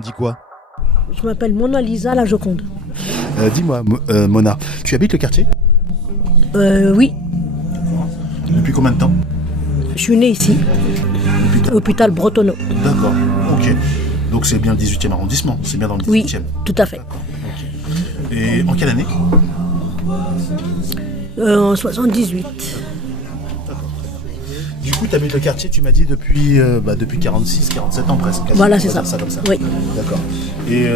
On dit quoi? Je m'appelle Mona Lisa la Joconde. Dis-moi, Mona, tu habites le quartier? Oui, Depuis combien de temps? je suis née ici, hôpital Bretonneau. D'accord, ok. Donc c'est bien le 18e arrondissement, c'est bien dans le 18e. Oui, tout à fait. Et en quelle année? En 78. Du coup, tu habites le quartier, tu m'as dit, depuis 46, 47 ans presque. Quasiment, Voilà, on c'est va ça. dire comme ça. Oui. D'accord. Et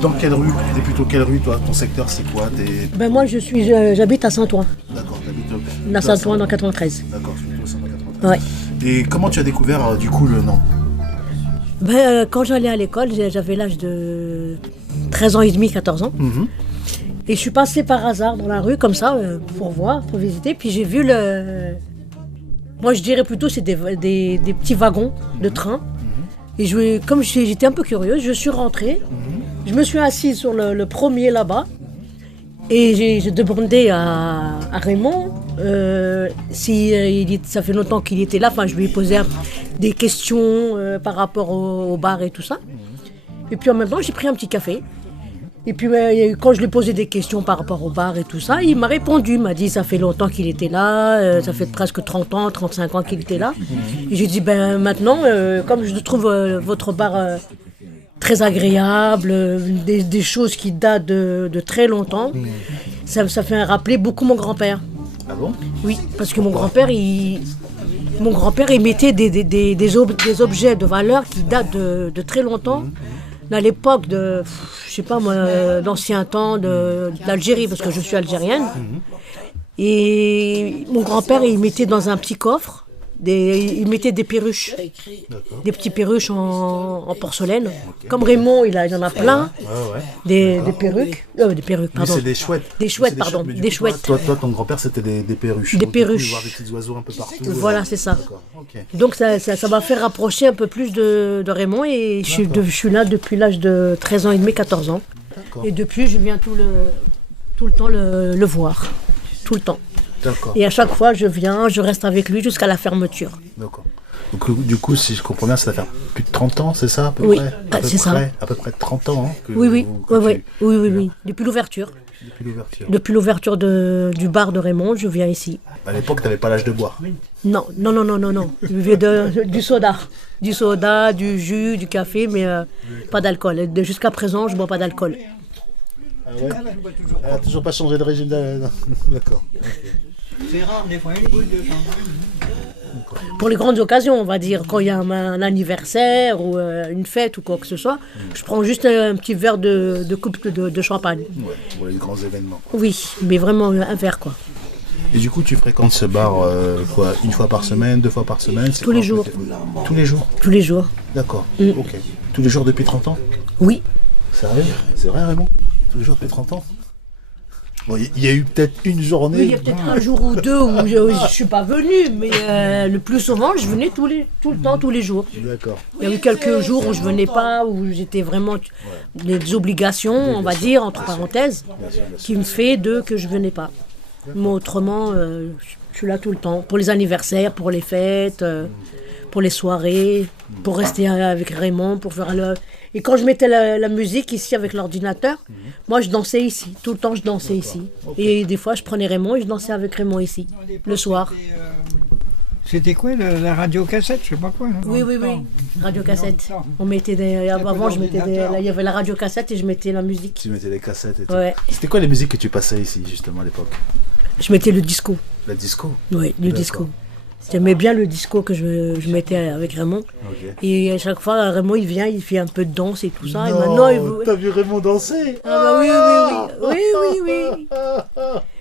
dans quelle rue? T'es plutôt quelle rue, toi? Ton secteur, c'est quoi? Ben moi, j'habite à Saint-Ouen, D'accord, t'habites à Saint-Ouen dans 93. D'accord, tu es plutôt au 193. Ouais. Et comment tu as découvert, du coup, le nom? Quand j'allais à l'école, j'avais l'âge de 13 ans et demi, 14 ans. Et je suis passée par hasard dans la rue, comme ça, pour voir, pour visiter. Puis j'ai vu le... Moi, je dirais plutôt c'est des petits wagons de train. Et comme j'étais un peu curieuse, je suis rentrée. Je me suis assise sur le premier là-bas. Et j'ai demandé à Raymond si ça fait longtemps qu'il était là. Enfin, je lui ai posé des questions par rapport au bar et tout ça. Et puis en même temps, j'ai pris un petit café. Et puis quand je lui ai posé des questions par rapport au bar et tout ça, il m'a répondu. Il m'a dit ça fait longtemps qu'il était là, ça fait presque 30 ans, 35 ans qu'il était là. Et j'ai dit maintenant, comme je trouve votre bar très agréable, des choses qui datent de très longtemps, ça fait rappeler beaucoup mon grand-père. Ah bon? Oui, parce que mon grand-père, il mettait des objets de valeur qui datent de très longtemps. À l'époque je sais pas moi, d'ancien temps d'Algérie, parce que je suis algérienne. Et mon grand-père, il mettait dans un petit coffre, il mettait des perruches, des petits perruches en porcelaine. Comme Raymond, il en a plein, des perruques, pardon. Mais c'est des chouettes. Des chouettes, pardon, des chouettes. Toi, ton grand-père, c'était des perruches. Des Donc, du coup, perruches. il voir des petits oiseaux un peu partout. Voilà, c'est ça. D'accord, ok. Donc ça m'a fait rapprocher un peu plus de Raymond, et je suis là depuis l'âge de 13 ans et demi, 14 ans. D'accord. Et depuis, je viens tout le temps le voir, tout le temps. D'accord. Et à chaque fois, je viens, je reste avec lui jusqu'à la fermeture. D'accord. Donc, du coup, si je comprends bien, ça va faire plus de 30 ans, c'est ça, à peu Oui, près c'est ça. À peu près 30 ans, hein, que Oui, tu- oui. Depuis l'ouverture. Depuis l'ouverture. Depuis l'ouverture du bar de Raymond, je viens ici. À l'époque, tu n'avais pas l'âge de boire. Non. Je buvais du soda. Du soda, du jus, du café, mais pas d'alcool. Jusqu'à présent, je ne bois pas d'alcool. Ah ouais? Elle n'a toujours pas changé de régime. D'accord. C'est rare, des fois, une boule de champagne. Pour les grandes occasions, on va dire, quand il y a un anniversaire ou une fête ou quoi que ce soit, je prends juste un petit verre de coupe de champagne. Ouais, pour les grands événements. Oui, mais vraiment un verre, quoi. Et du coup, tu fréquentes ce bar une fois par semaine, 2 fois par semaine? Tous les jours. Tous les jours? Tous les jours. D'accord, ok. Tous les jours depuis 30 ans? Oui. Sérieux? C'est vrai, Raymond? Tous les jours depuis 30 ans? Bon, il y a eu peut-être une journée. Il y a peut-être un jour ou deux où je suis pas venue, mais le plus souvent, je venais tout le temps, tous les jours. D'accord. Il y a eu quelques jours où je venais pas, où j'étais vraiment des obligations, on va dire, entre parenthèses, qui me fait que je venais pas. Mais autrement, je suis là tout le temps, pour les anniversaires, pour les fêtes, pour les soirées, pour rester avec Raymond, pour faire Et quand je mettais la musique ici avec l'ordinateur, moi je dansais ici, tout le temps je dansais ici. Et des fois je prenais Raymond et je dansais avec Raymond ici, le soir. C'était quoi, la radio cassette, je sais pas quoi. Oui, radio cassette. On mettait avant il y avait la radio cassette et je mettais la musique. Tu mettais les cassettes et tout. Ouais. C'était quoi les musiques que tu passais ici, justement, à l'époque? Je mettais le disco. La disco? Oui, le disco. J'aimais bien le disco que je mettais avec Raymond. Ok. Et à chaque fois, Raymond, il vient, il fait un peu de danse et tout ça. Et Non, maintenant, t'as vu Raymond danser? Ah bah oui.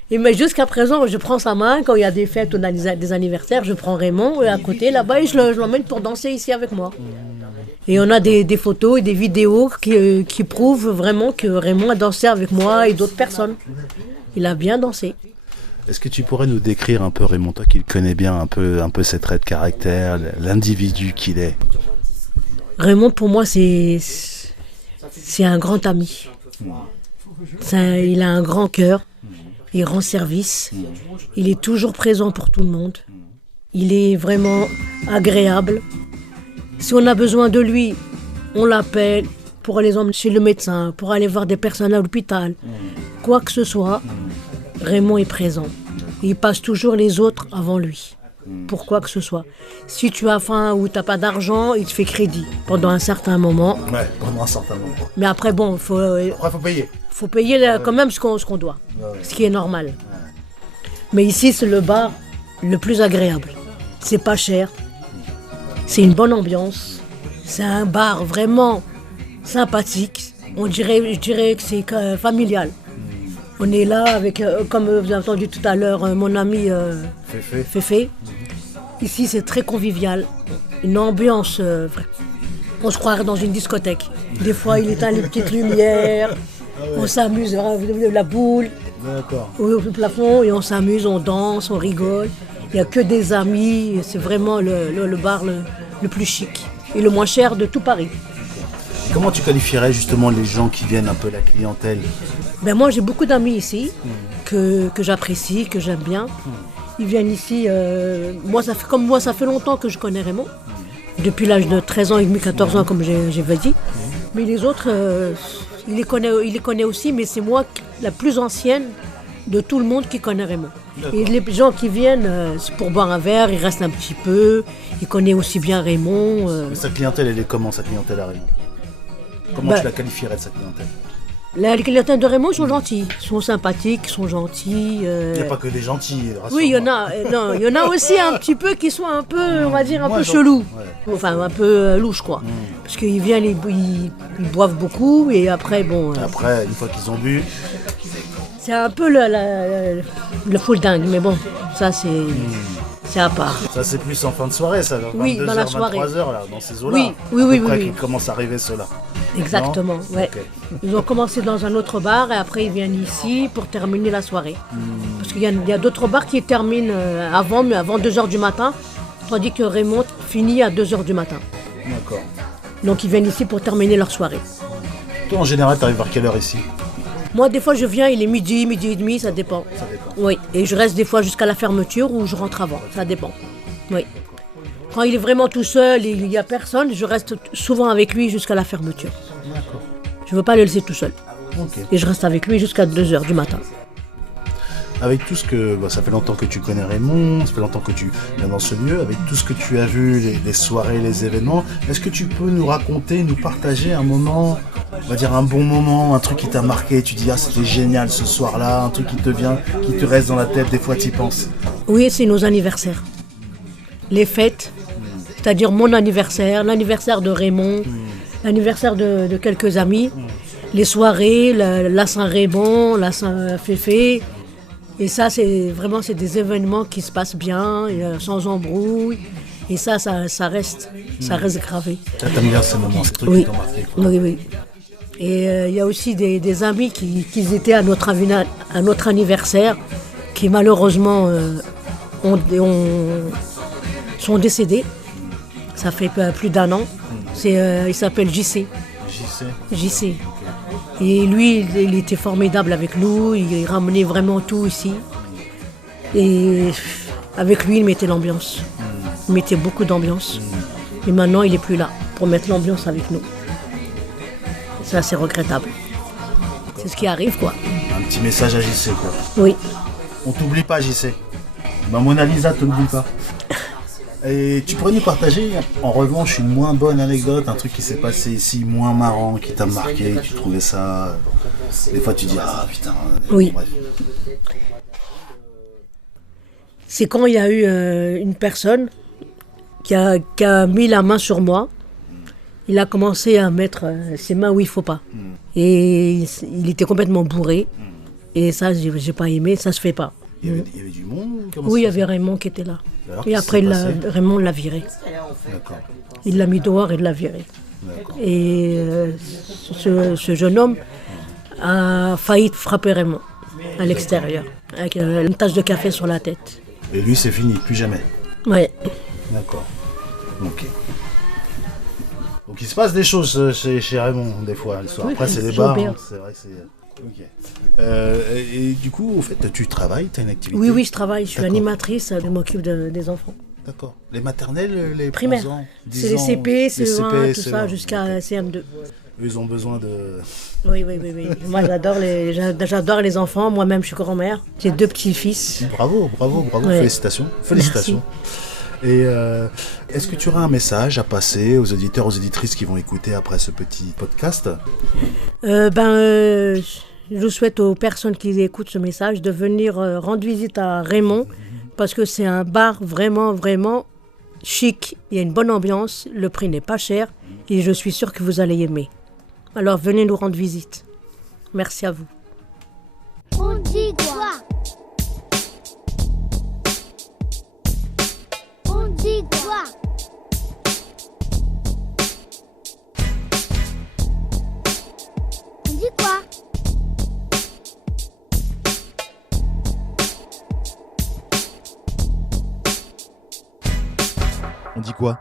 Et mais jusqu'à présent, je prends sa main quand il y a des fêtes ou des anniversaires, je prends Raymond à côté là-bas et je l'emmène pour danser ici avec moi. Et on a des photos et des vidéos qui prouvent vraiment que Raymond a dansé avec moi et d'autres personnes. Il a bien dansé. Est-ce que tu pourrais nous décrire un peu Raymond, toi qui le connais bien, un peu ses traits de caractère, l'individu qu'il est? Raymond, pour moi, c'est un grand ami. Il a un grand cœur, il rend service, il est toujours présent pour tout le monde. Il est vraiment agréable. Si on a besoin de lui, on l'appelle, pour les emmener chez le médecin, pour aller voir des personnes à l'hôpital, quoi que ce soit, Raymond est présent. Il passe toujours les autres avant lui, pour quoi que ce soit. Si tu as faim ou tu n'as pas d'argent, il te fait crédit pendant un certain moment. Ouais, pendant un certain moment. Mais après, bon, Après, faut payer. faut payer quand même ce qu'on doit, ce qui est normal. Mais ici, c'est le bar le plus agréable. C'est pas cher, c'est une bonne ambiance, c'est un bar vraiment sympathique. Je dirais que c'est familial. On est là avec, comme vous avez entendu tout à l'heure, mon ami Féfé. Ici, c'est très convivial, une ambiance. On se croirait dans une discothèque. Des fois, il éteint les petites lumières, on s'amuse, la boule au plafond, et on s'amuse, on danse, on rigole. Il n'y a que des amis, c'est vraiment le bar le plus chic et le moins cher de tout Paris. Comment tu qualifierais justement les gens qui viennent, un peu la clientèle? Ben moi, j'ai beaucoup d'amis ici que j'apprécie, que j'aime bien. Ils viennent ici, moi, ça fait longtemps que je connais Raymond. Depuis l'âge de 13 ans et demi, 14 ans, comme j'ai dit. Mais les autres, il les connaît aussi, mais c'est moi la plus ancienne de tout le monde qui connaît Raymond. Et les gens qui viennent, c'est pour boire un verre, ils restent un petit peu. Ils connaissent aussi bien Raymond. Mais sa clientèle, elle est comment, sa clientèle à Raymond? Comment tu la qualifierais de sa clientèle? Les clientèles de Raymond sont gentils, sont sympathiques, sont gentils. Il n'y a pas que des gentils, oui, il y en a. Non, il y en a aussi un petit peu qui sont un peu, on va dire, un peu chelous. Ouais. Enfin, un peu louches, quoi. Parce qu'ils viennent, ils boivent beaucoup et après, bon... Après, une fois qu'ils ont bu... C'est un peu le full dingue, mais bon, ça c'est à part. Ça c'est plus en fin de soirée, ça, dans 22h, dans la soirée. 23h, là, dans ces eaux-là. Oui. Qu'ils commencent à arriver, ceux-là. Exactement, ouais. Okay. Ils ont commencé dans un autre bar et après ils viennent ici pour terminer la soirée. Parce qu'il y a d'autres bars qui terminent avant 2h du matin, tandis que Raymond finit à 2h du matin. D'accord. Donc ils viennent ici pour terminer leur soirée. Toi, en général, tu arrives vers quelle heure ici? Moi, des fois, je viens, il est midi et demi, ça dépend. Ça dépend. Oui, et je reste des fois jusqu'à la fermeture ou je rentre avant, ça dépend. Oui. Quand il est vraiment tout seul et il n'y a personne, je reste souvent avec lui jusqu'à la fermeture. D'accord. Je ne veux pas le laisser tout seul. Okay. Et je reste avec lui jusqu'à 2h du matin. Avec tout ce que... ça fait longtemps que tu connais Raymond, ça fait longtemps que tu viens dans ce lieu, avec tout ce que tu as vu, les soirées, les événements, est-ce que tu peux nous raconter, nous partager un moment, on va dire un bon moment, un truc qui t'a marqué, tu dis « Ah, c'était génial ce soir-là », un truc qui te vient, qui te reste dans la tête, des fois tu y penses? Oui, c'est nos anniversaires. Les fêtes, c'est-à-dire mon anniversaire, l'anniversaire de Raymond, l'anniversaire de quelques amis, les soirées, la Saint-Raymond, la Saint-Féfé. Et ça, c'est des événements qui se passent bien, sans embrouille. Et ça reste gravé. Ça t'aime bien ces moments, ces trucs qui t'ont marqué, quoi. Oui. Et il y a aussi des amis qui étaient à notre anniversaire, qui malheureusement sont décédés. Ça fait plus d'1 an. Il s'appelle JC. JC. Et lui, il était formidable avec nous, il ramenait vraiment tout ici. Et avec lui, il mettait l'ambiance. Il mettait beaucoup d'ambiance. Et maintenant, il n'est plus là pour mettre l'ambiance avec nous. Ça, c'est regrettable. C'est ce qui arrive, quoi. Un petit message à JC, quoi. Oui. On t'oublie pas, JC. Mona Lisa te l'oublie pas. Et tu pourrais nous partager, en revanche, une moins bonne anecdote, un truc qui s'est passé ici, moins marrant, qui t'a marqué, tu trouvais ça... Des fois, tu dis, ah putain... Oui. Bref. C'est quand il y a eu une personne qui a mis la main sur moi. Il a commencé à mettre ses mains où il ne faut pas. Et il était complètement bourré. Et ça, j'ai pas aimé, ça se fait pas. Il y avait du monde? Oui, il y avait Raymond qui était là. Alors, et après, Raymond l'a viré. D'accord. Il l'a mis dehors et l'a viré. D'accord. Et ce jeune homme a failli frapper Raymond à l'extérieur, avec une tasse de café sur la tête. Et lui, c'est fini, plus jamais? Ouais. D'accord. Ok. Donc il se passe des choses chez Raymond, des fois, le soir. Oui, après, c'est les bars, hein. C'est vrai que c'est... Ok. Et du coup, au fait, tu travailles, tu as une activité? Oui, je travaille. Je suis animatrice, je m'occupe des enfants. D'accord. Les maternelles, les primaires. C'est les CP, CE1, tout ça, CE1, jusqu'à okay. CM2. ils ont besoin de... Oui. Moi, j'adore les enfants. Moi-même, je suis grand-mère. J'ai 2 petits-fils. Bravo. Ouais. Félicitations. Et est-ce que tu auras un message à passer aux auditeurs, aux auditrices qui vont écouter après ce petit podcast? Je souhaite aux personnes qui écoutent ce message de venir rendre visite à Raymond parce que c'est un bar vraiment, vraiment chic. Il y a une bonne ambiance, le prix n'est pas cher et je suis sûre que vous allez aimer. Alors venez nous rendre visite. Merci à vous. On dit quoi? On dit quoi? On dit quoi? On dit quoi?